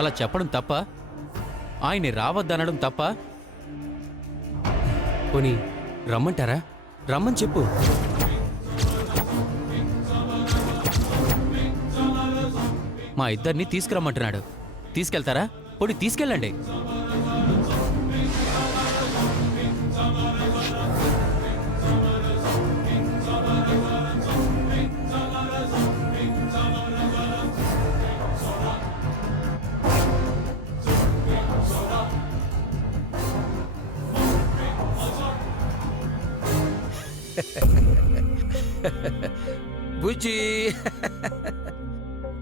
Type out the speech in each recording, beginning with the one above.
అలా చెప్పడం తప్ప? ఆయన్ని రావద్దనడం తప్ప? పోనీ రమ్మంటారా? రమ్మని చెప్పు. మా ఇద్దరిని తీసుకురమ్మంటున్నాడు. తీసుకెళ్తారా? పోనీ తీసుకెళ్ళండి. బుజ్జి,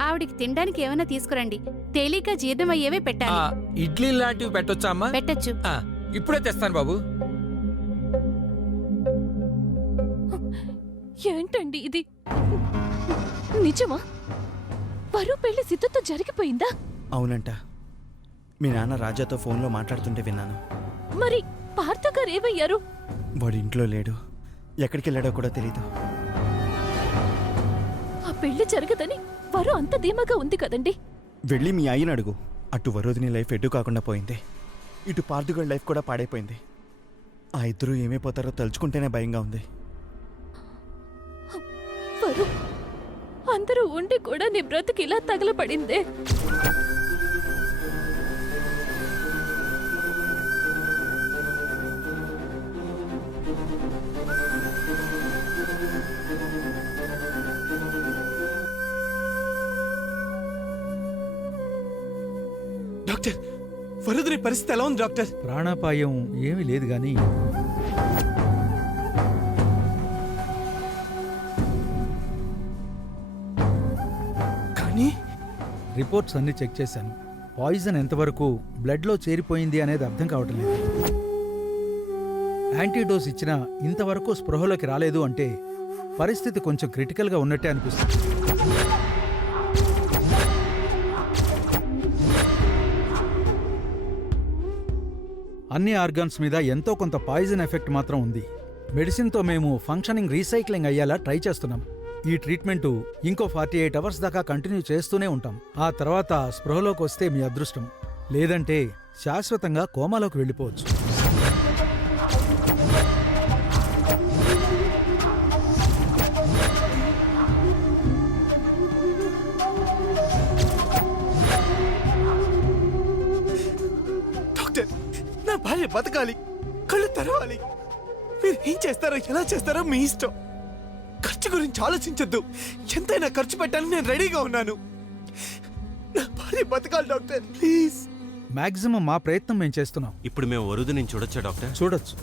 ఆవిడికి తినడానికి ఏమైనా తీసుకురండి. తేలిక జీర్ణమయ్యేవే పెట్టాలి. ఇడ్లీ లాంటివి పెట్టొచ్చా అమ్మా? పెట్టచ్చు. ఇప్పుడే తెస్తాను బాబు. ఏంటండి ఇది? నిజమా? పరు పెళ్లి సిద్ధతో జరిగిపోయిందా? అవునంట. మీ నాన్న రాజాతో ఫోన్లో మాట్లాడుతుంటే విన్నాను. మరి పార్థ గారు ఏమయ్యారు? వాడు ఇంట్లో లేడు. ఎక్కడికి వెళ్ళాడో కూడా తెలీదు. ఆ పెళ్లి జరగదని వరు అంత ధీమాగా ఉంది కదండి. వెళ్ళి మీ అయ్యని అడుగు. అటు వరోధిని లైఫ్ ఎడ్డు కాకుండా పోయింది, ఇటు పార్థుగడ్ లైఫ్ కూడా పాడైపోయింది. ఆ ఇద్దరు ఏమైపోతారో తలుచుకుంటేనే భయంగా ఉంది. వరు, అందరూ ఉండి కూడా నీ బ్రతుకు ఇలా తగలపడిందే. డాక్టర్, వరోధిని పరిస్థితి ఎలా ఉంది డాక్టర్? ప్రాణాపాయం ఏమీ లేదు గాని కానీ రిపోర్ట్స్ అన్ని చెక్ చేశాను. పాయిజన్ ఎంతవరకు బ్లడ్లో చేరిపోయింది అనేది అర్థం కావటం లేదు. యాంటీడోస్ ఇచ్చినా ఇంతవరకు స్పృహలోకి రాలేదు అంటే పరిస్థితి కొంచెం క్రిటికల్గా ఉన్నట్టే అనిపిస్తుంది. అన్ని ఆర్గాన్స్ మీద ఎంతో కొంత పాయిజన్ ఎఫెక్ట్ మాత్రం ఉంది. మెడిసిన్తో మేము ఫంక్షనింగ్ రీసైక్లింగ్ అయ్యేలా ట్రై చేస్తున్నాం. ఈ ట్రీట్మెంటు ఇంకో 48 అవర్స్ దాకా కంటిన్యూ చేస్తూనే ఉంటాం. ఆ తర్వాత స్పృహలోకి వస్తే మీ అదృష్టం, లేదంటే శాశ్వతంగా కోమాలోకి వెళ్ళిపోవచ్చు. డాక్టర్, నా భార్య బతకాలి, కళ్ళు తెరవాలి. మీరు ఏం చేస్తారో ఎలా చేస్తారో మీ ఇష్టం. ఖర్చు గురించి ఆలోచించొద్దు. ఎంతైనా ఖర్చు పెట్టాలని నేను రెడీగా ఉన్నాను. నా భార్య బతకాలి డాక్టర్, ప్లీజ్. మాక్సిమం మా ప్రయత్నం మేము చేస్తున్నాం. ఇప్పుడు మేము వరుదిని చూడొచ్చా డాక్టర్? చూడొచ్చు.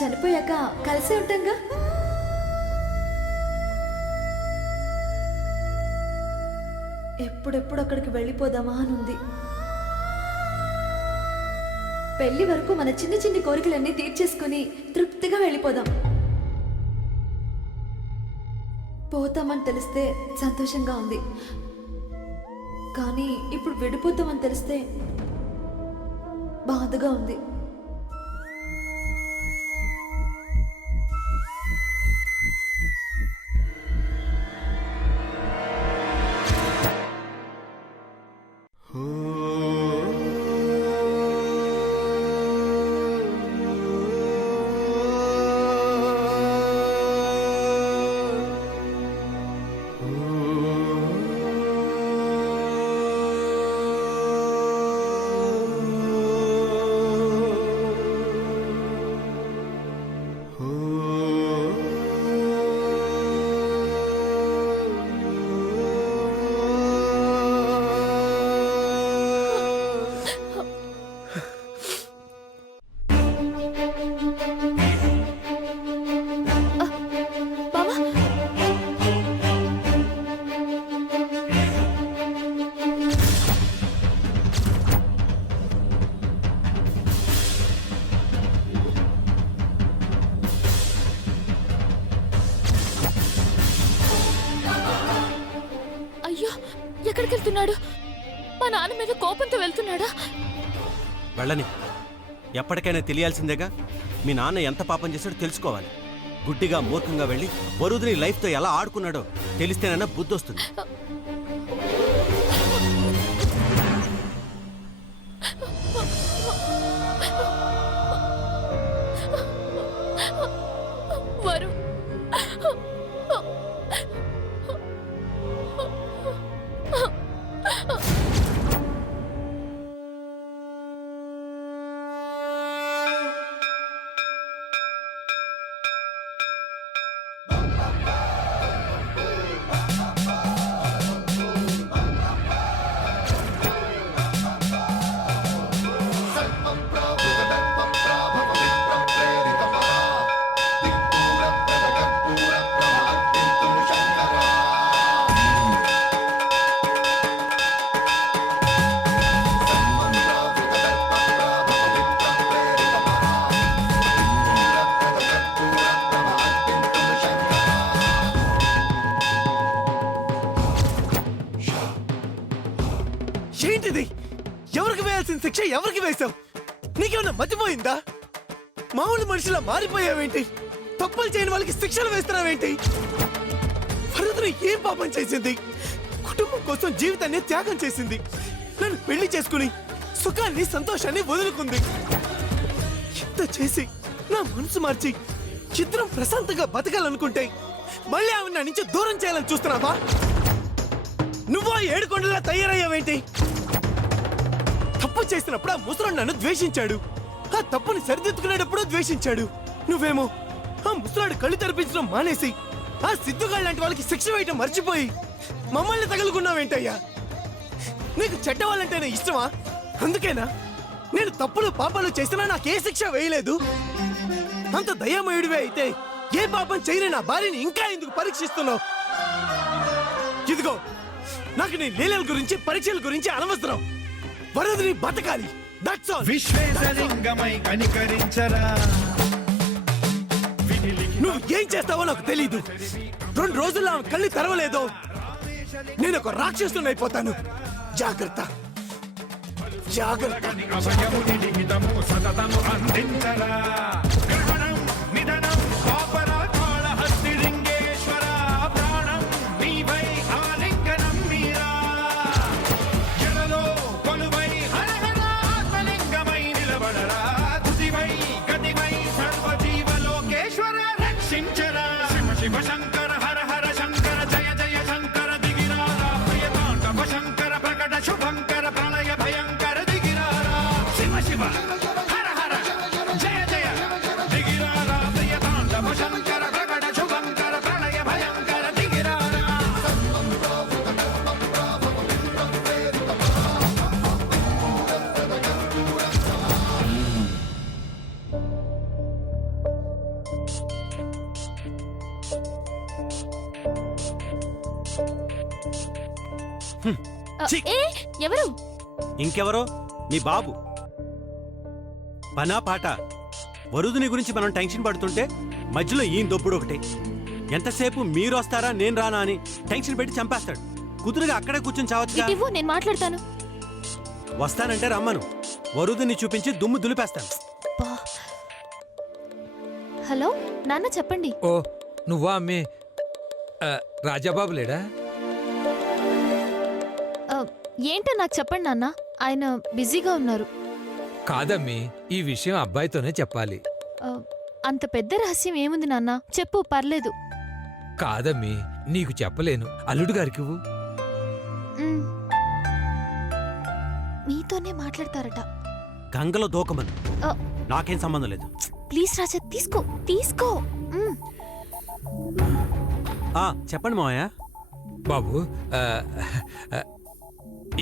చనిపోయాక కలిసే ఉంటాంగా. ఎప్పుడెప్పుడు అక్కడికి వెళ్ళిపోదామా అనుంది. పెళ్లి వరకు మన చిన్న చిన్ని కోరికలన్నీ తీర్చేసుకుని తృప్తిగా వెళ్ళిపోదాం. పోతామని తెలిస్తే సంతోషంగా ఉంది, కానీ ఇప్పుడు విడిపోతామని తెలిస్తే బాధగా ఉంది. ఎక్కడికి వెళ్తున్నాడు? మా నాన్న మీద కోపంతో వెళ్తున్నాడా? వెళ్ళని. ఎప్పటికైనా తెలియాల్సిందేగా. మీ నాన్న ఎంత పాపం చేశాడో తెలుసుకోవాలి. గుడ్డిగా మూర్ఖంగా వెళ్ళి వరుదిని లైఫ్తో ఎలా ఆడుకున్నాడో తెలిస్తేనైనా బుద్ధి వస్తుంది. వరు ఏంటిది? ఎవరికి వేయాల్సిన శిక్ష ఎవరికి వేశావు? నీకేమన్నా మతిపోయిందా? మామూలు మనిషిలా మారిపోయావేంటి? తప్పులు చేయని వాళ్ళకి శిక్షలు వేస్తున్నావేంటి? వరుదిని ఏం పాపం చేసింది? కుటుంబం కోసం జీవితాన్ని త్యాగం చేసింది. నన్ను పెళ్లి చేసుకుని సుఖాన్ని సంతోషాన్ని వదులుకుంది. ఇంత చేసి నా మనసు మార్చి ఇద్దరం ప్రశాంతంగా బతకాలనుకుంటే మళ్ళీ ఆమె నా నుంచి దూరం చేయాలని చూస్తున్నావా? నువ్వా ఏడుకొండలా తయారయ్యావేంటి? తప్పు చేసినప్పుడు ఆ ముసలాడు నన్ను ద్వేషించాడు. ఆ తప్పుని సరిదిద్దుకునేటప్పుడు ద్వేషించాడు. నువ్వేమో ఆ ముసలాడు కళ్ళు తెరిపించడం మానేసి ఆ సిద్ధుగాళ్ళ లాంటి వాళ్ళకి శిక్ష వేయటం మర్చిపోయి మమ్మల్ని తగులుకున్నావేంటయ్యా? నీకు చెడ్డవాళ్ళంటేనే ఇష్టమా? అందుకేనా నేను తప్పులు పాపాలు చేసినా నాకే శిక్ష వేయలేదు? అంత దయామయుడివే అయితే ఏ పాపం చేయని నా భార్యని ఇంకా ఎందుకు పరీక్షిస్తున్నావు? ఇదిగో, నాకు నీ లీలల గురించి పరీక్షల గురించి అనవసరం. వరదని బతకాలి. That's all. విశ్వేశలింగమై కనికరించరా. నువ్వు ఏం చేస్తావో నాకు తెలీదు. 2 రోజుల్లో ఆమె కళ్ళు తెరవలేదో నేను ఒక రాక్షసుని అయిపోతాను. జాగ్రత్త, జాగ్రత్త. అభయముని లిఖితము సతతము అందించరా. గ్రహణం నిధనం పాపరా కాళహస్తి లింగేశ్వర. ప్రాణం నీవై ఆలింగనం మీరా. జలలో కొలువై హరహర ఆత్మలింగమై నిలబడరా. తుదివై గతివై సర్వజీవలోకేశ్వర రక్షించరా. శివ శివ శంకర హర హర శంకర జయ జయ శంకర దిగిరారా. ప్రియతాండవ శంకర ప్రకట శుభంకర ప్రళయ భయంకర దిగిరారా. శివ శివ హర హర జయ జయ దిగిరారా. ప్రియతాండవ శంకర ప్రకట శుభంకర ప్రళయ భయంకర దిగిరారా. ఛీ! ఏ ఎవరు? ఇంకెవరో మీ బాబు. పనా పాట వరుదిని గురించి మనం టెన్షన్ పడుతుంటే మధ్యలో ఈయన దొప్పుడు ఒకటి. ఎంతసేపు మీరు వస్తారా నేను రానా అని టెన్షన్ పెట్టి చంపేస్తాడు. కుదురుగా అక్కడే కూర్చొని చావచ్చుగా. ఇవ్వు, నేను మాట్లాడతాను. వస్తానంటే రమ్మను. వరుదిని చూపించి దుమ్ము దులిపేస్తాను. బా. హలో నాన్న, చెప్పండి. ఓ నువ్వా అమ్మే? రాజాబాబు లేడా? ఆ, ఏంటో నాకు చెప్పండి నాన్న. ఆయన బిజీగా ఉన్నారు. కాదమ్మి, ఈ విషయం అబ్బాయితోనే చెప్పాలి. ఆ, అంత పెద్ద రహస్యం ఏముంది నాన్న? చెప్పు, పర్లేదు. కాదమ్మి, నీకు చెప్పలేను. అల్లుడు గారికి మ్. మీతోనే మాట్లాడతారట. గంగలో దూకమను. ఆ, నాకేం సంబంధం లేదు. ప్లీజ్ రాజా, తీసుకో తీసుకో. మ్. చెప్పండి మావయ్య. బాబు,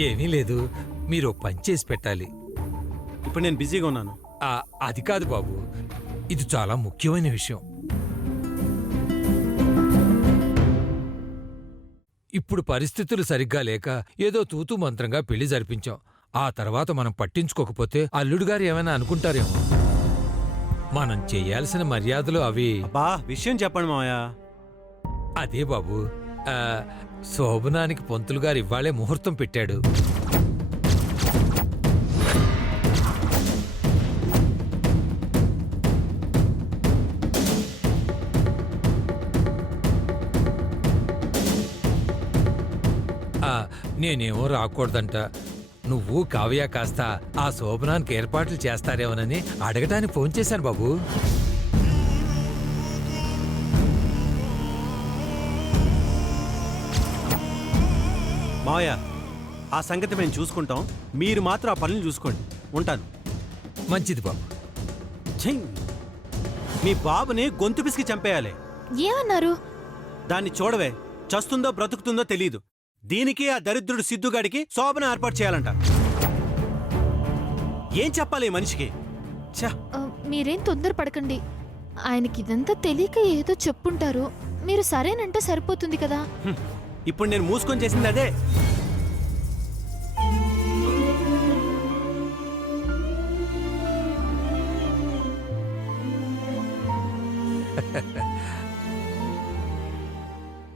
ఏమీ లేదు. మీరు పని చేసి పెట్టాలి. ఇప్పుడు నేను బిజీగా ఉన్నాను. అది కాదు బాబు, ఇది చాలా ముఖ్యమైన విషయం. ఇప్పుడు పరిస్థితులు సరిగ్గా లేక ఏదో తూతూ మంత్రంగా పెళ్లి జరిపించాం. ఆ తర్వాత మనం పట్టించుకోకపోతే అల్లుడు గారు ఏమైనా అనుకుంటారేమో. మనం చేయాల్సిన మర్యాదలు అవి. విషయం చెప్పండి మావయ్య. అదే బాబు, శోభనానికి పంతులు గారు ఇవ్వాళే ముహూర్తం పెట్టాడు. నేనేమో రాకూడదంట. నువ్వు కావ్య కాస్త ఆ శోభనానికి ఏర్పాట్లు చేస్తారేమోనని అడగటానికి ఫోన్ చేశాను బాబు. మావయ్య, ఆ సంగతి మేము చూసుకుంటాం. మీరు మాత్రం ఆ పనులు చూసుకోండి. ఉంటాను. మంచిది బాబు. ఛీ! మీ బాబుని గొంతు పిసికి చంపేయాలి. ఏమన్నారు? దాన్ని చూడవే, చస్తుందో బ్రతుకుతుందో తెలీదు. దీనికి ఆ దరిద్రుడు సిద్ధుగాడికి శోభన ఏర్పాటు చేయాలంట. ఏం చెప్పాలి ఈ మనిషికి? ఛ! మీరేం తొందరపడకండి. ఆయనకి ఇదంతా తెలియక ఏదో చెప్పుంటారు. మీరు సరేనంటే సరిపోతుంది కదా. ఇప్పుడు నేను మూసుకొని చేసింది అదే.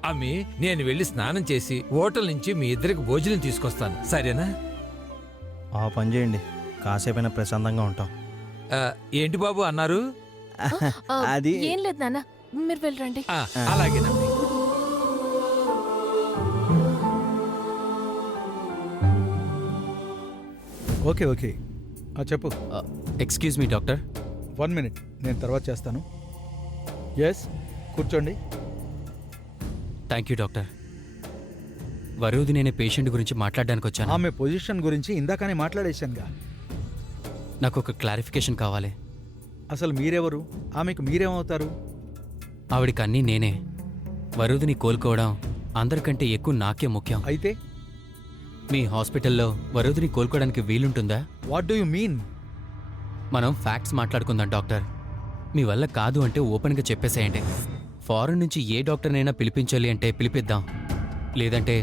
అమ్మి, నేను వెళ్ళి స్నానం చేసి హోటల్ నుంచి మీ ఇద్దరికి భోజనం తీసుకొస్తాను, సరేనా? ఆ పని చేయండి, కాసేపైనా ప్రశాంతంగా ఉంటాం. ఏంటి బాబు అన్నారు? అది ఏం లేదు నాన్న, మీరు వెళ్ళరండి. అలాగేనమ్మి. ఓకే ఓకే, చెప్పు. Excuse me doctor. 1 minute, నేను తర్వాత చేస్తాను. ఎస్, కూర్చోండి. Thank you doctor. వరుది నేనే పేషెంట్ గురించి మాట్లాడడానికి వచ్చాను. ఆమె పొజిషన్ గురించి ఇందాకనే మాట్లాడేశానుగా. నాకు ఒక క్లారిఫికేషన్ కావాలి. అసలు మీరెవరు? ఆమెకు మీరేమవుతారు? ఆవిడికి అన్నీ నేనే. వరుదిని కోలుకోవడం అందరికంటే ఎక్కువ నాకే ముఖ్యం. అయితే మీ హాస్పిటల్లో వరుదిని కోలుకోవడానికి వీలుంటుందా? What do you mean? మనం ఫ్యాక్ట్స్ మాట్లాడుకుందాం డాక్టర్. మీ వల్ల కాదు అంటే ఓపెన్గా చెప్పేసేయండి. ఫారెన్ నుంచి ఏ డాక్టర్నైనా పిలిపించాలి అంటే పిలిపిద్దాం. లేదంటే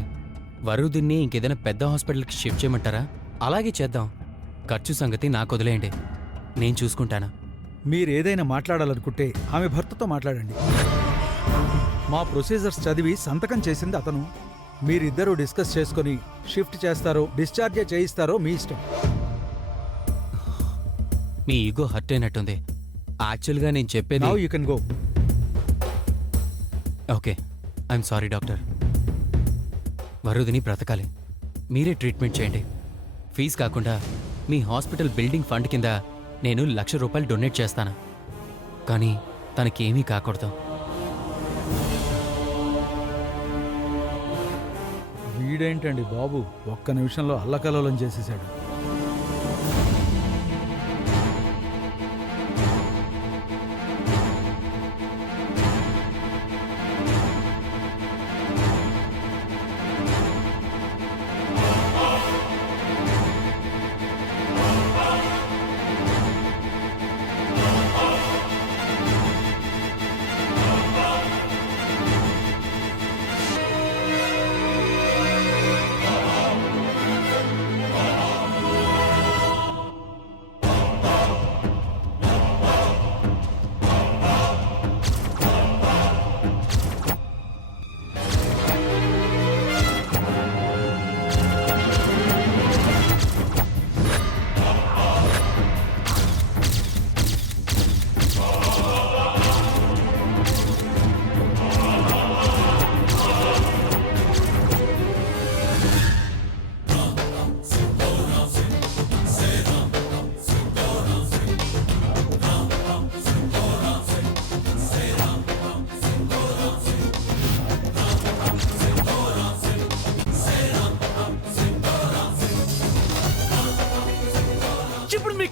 వరుదిన్ని ఇంకేదైనా పెద్ద హాస్పిటల్కి షిఫ్ట్ చేయమంటారా? అలాగే చేద్దాం. ఖర్చు సంగతి నాకు వదిలేయండి, నేను చూసుకుంటాను. మీరేదైనా మాట్లాడాలనుకుంటే ఆమె భర్తతో మాట్లాడండి. మా ప్రొసీజర్స్ చదివి సంతకం చేసింది అతను. మీరిద్దరూ డిస్కస్ చేసుకుని షిఫ్ట్ చేస్తారో డిశ్చార్జ్ చేయిస్తారో మీ ఇష్టం. మీ ఈగో హర్ట్ అయినట్టుంది. యాక్చువల్గా నేను చెప్పేది. Now you can go. Okay, I'm sorry doctor. వరుదిని బ్రతకాలి, మీరే ట్రీట్మెంట్ చేయండి. ఫీజు కాకుండా మీ హాస్పిటల్ బిల్డింగ్ ఫండ్ కింద నేను ₹1,00,000 డొనేట్ చేస్తాను. కానీ తనకేమీ కాకూడదు. వీడేంటండి బాబు, ఒక్క నిమిషంలో అల్లకల్లోలం చేసేశాడు.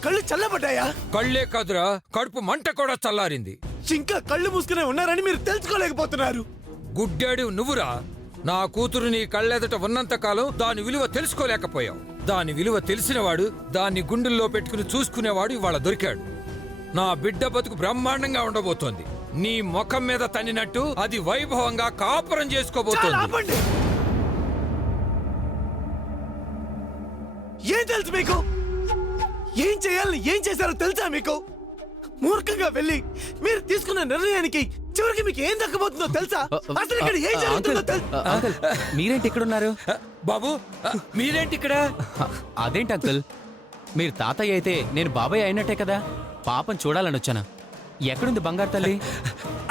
కళ్ళు చల్లబడ్డాయా? కళ్ళే కాదురా, కడుపు మంట కూడా చల్లారింది. ఇంకా కళ్ళు మూసుకునే ఉన్నారని మీరు తెలుసుకోలేకపోతున్నారు. గుడ్డాడు నువ్వురా. నా కూతురు నీ కళ్ళెదట ఉన్నంత కాలం దాని విలువ తెలుసుకోలేకపోయావు. దాని విలువ తెలిసినవాడు, దాన్ని గుండెల్లో పెట్టుకుని చూసుకునేవాడు ఇవాళ దొరికాడు. నా బిడ్డ బతుకు బ్రహ్మాండంగా ఉండబోతోంది. నీ ముఖం మీద తన్నినట్టు అది వైభవంగా కాపురం చేసుకోబోతోంది. ఏం తెలుసు మీకు? ఏం చేయాలని ఏం చేశారో తెలుసా మీకు? మూర్ఖంగా వెళ్ళి మీరు తీసుకున్న నిర్ణయానికి చివరికి మీకు ఏం దక్కబోతుందో తెలుసా? అసలు ఇక్కడ ఏం జరుగుతుందో తెలుసా? అంకుల్ మీరేంటి ఇక్కడున్నారు? బాబు మీరేంటి ఇక్కడ? అదేంటి అంకుల్, మీరు తాతయ్య అయితే నేను బాబాయ్ అయినట్టే కదా. పాపం చూడాలని వచ్చాను. ఎక్కడుంది బంగారు తల్లి?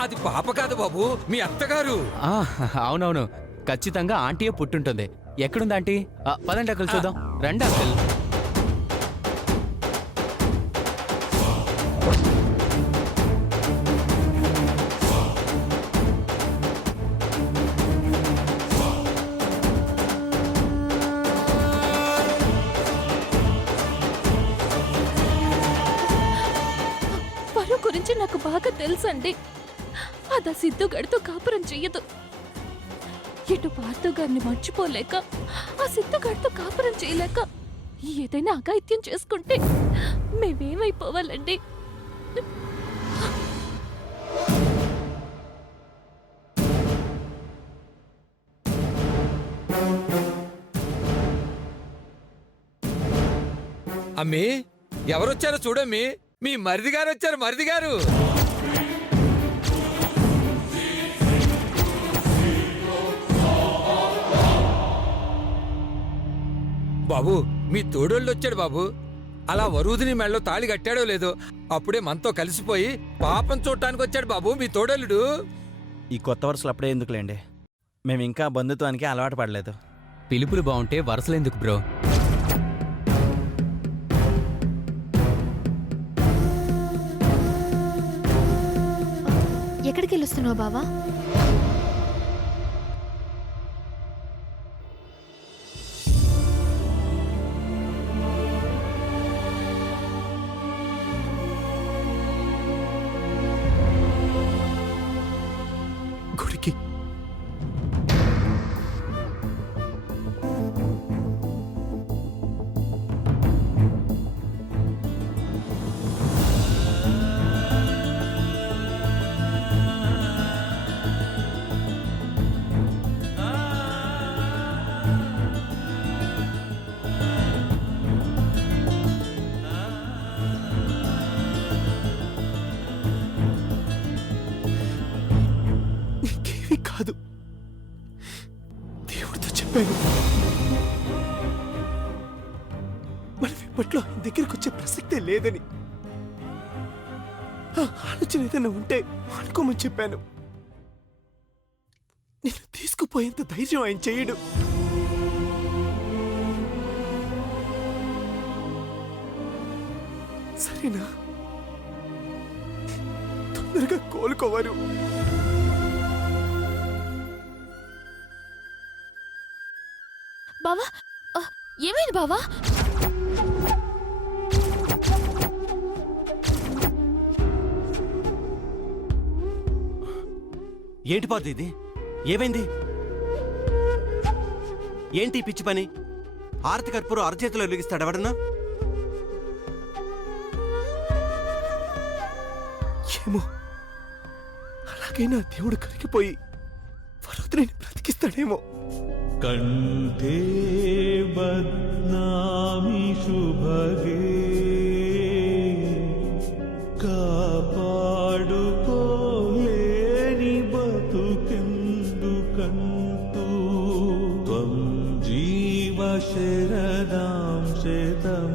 అది పాప కాదు బాబు, మీ అత్తగారు. ఆ, అవునవును, ఖచ్చితంగా ఆంటీయే పుట్టుంటుంది. ఎక్కడుంది ఆంటీ? పదండి అంకుల్ చూద్దాం. రండి అంకుల్. వరు గురించి నాకు బాగా తెలుసండి. అదా సిద్ధుగాడితో కాపురం చెయ్యదు. ఇటు పార్థు గారిని మర్చిపోలేక ఆ సిద్ధుగాడితో కాపురం చేయలేక ఏదైనా అఘాయిత్యం చేసుకుంటే మేమేమైపోవాలండి? అమ్మీ ఎవరొచ్చారో చూడమ్మీ, మీ మరిది గారు వచ్చారు. మరిది గారు బాబు, మీ తోడోళ్ళు వచ్చాడు బాబు. అలా వరూదిని మెళ్ళలో తాళి కట్టాడో లేదో అప్పుడే మనతో కలిసిపోయి పాపం చూడటానికి వచ్చాడు బాబు మీ తోడోళ్ళుడు. ఈ కొత్త వరుసలు అప్పుడే ఎందుకులేండి, మేము ఇంకా బంధుత్వానికి అలవాటు పడలేదు. పిలుపులు బాగుంటే వరుసలేందుకు బ్రో? ఎక్కడికి వెళ్ళొస్తున్నావు బావా? గుడికి. నీకేమీ కాదు, దేవుడితో చెప్పాను. మనం ఇప్పట్లో ఆయన దగ్గరికి వచ్చే ప్రసక్తే లేదని. ఆ ఆలోచన ఏదైనా ఉంటే అనుకోమని చెప్పాను. నేను తీసుకుపోయేంత ధైర్యం ఆయన చేయడు. సరేనా? తొందరగా కోలుకోవారు. బావా, ఏమైంది బావా? ఏంటి పాదు ఇది? ఏమైంది? ఏంటి ఈ పిచ్చి పని? ఆరతి కర్పూరం అరచేతిలో వెలిగిస్తాడు ఎవడన్నా? ఏమో, అలాగైనా దేవుడు కరిగిపోయి వరుదిని బ్రతికిస్తాడేమో. కంఠే బద్నామి శుభగే కాపాడుకోలేని బతుకెందుకంటూ త్వం జీవ శరదాం శతం